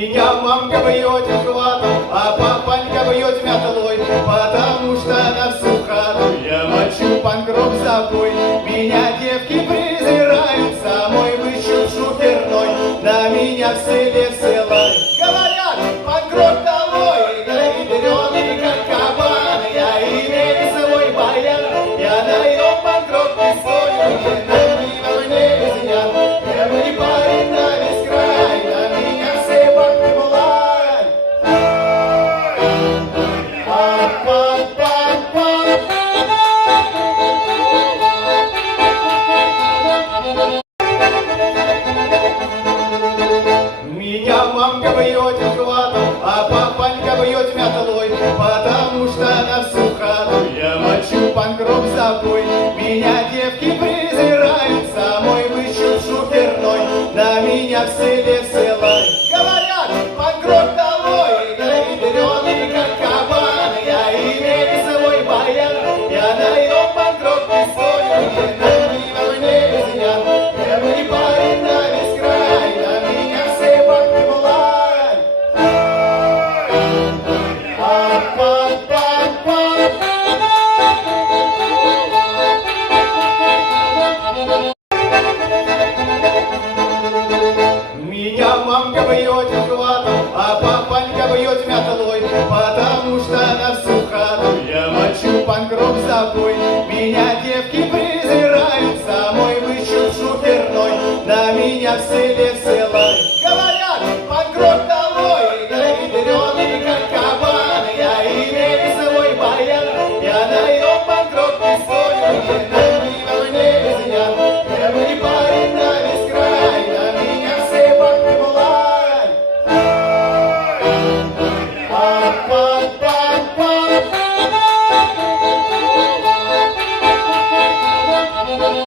Меня мамка бьет хватом, а папанька бьет метлой, потому что на всю хату я мочу панк-рок запой. Меня девки презирают, самой вычуршу херной, на меня в селе ссылают. Говорят, панк-рок долой, да и берет как кабан, я имею свой баян, я даю панк-рок пистоль, мне изъян, первый парень на весь край, на меня все бабки булай. Меня мамка бьет хватом, а папанька бьет метлой, потому что на всю хату я мочу панк-рок запой. Меня девки презирают, самой вычуршу херной, на меня в селе ссылают. Говорят, панк-рок долой, да и берет как кабан, я имею свой баян, я даю панк-рок пистоль, мне изъян, первый парень на весь край, на меня все бабки булай. Меня мамка бьет хватом, а папанька бьет метлой, потому что на всю хату я мочу панк-рок запой. Меня девки презирают, самой вычуршу херной, на меня в селе ссылают.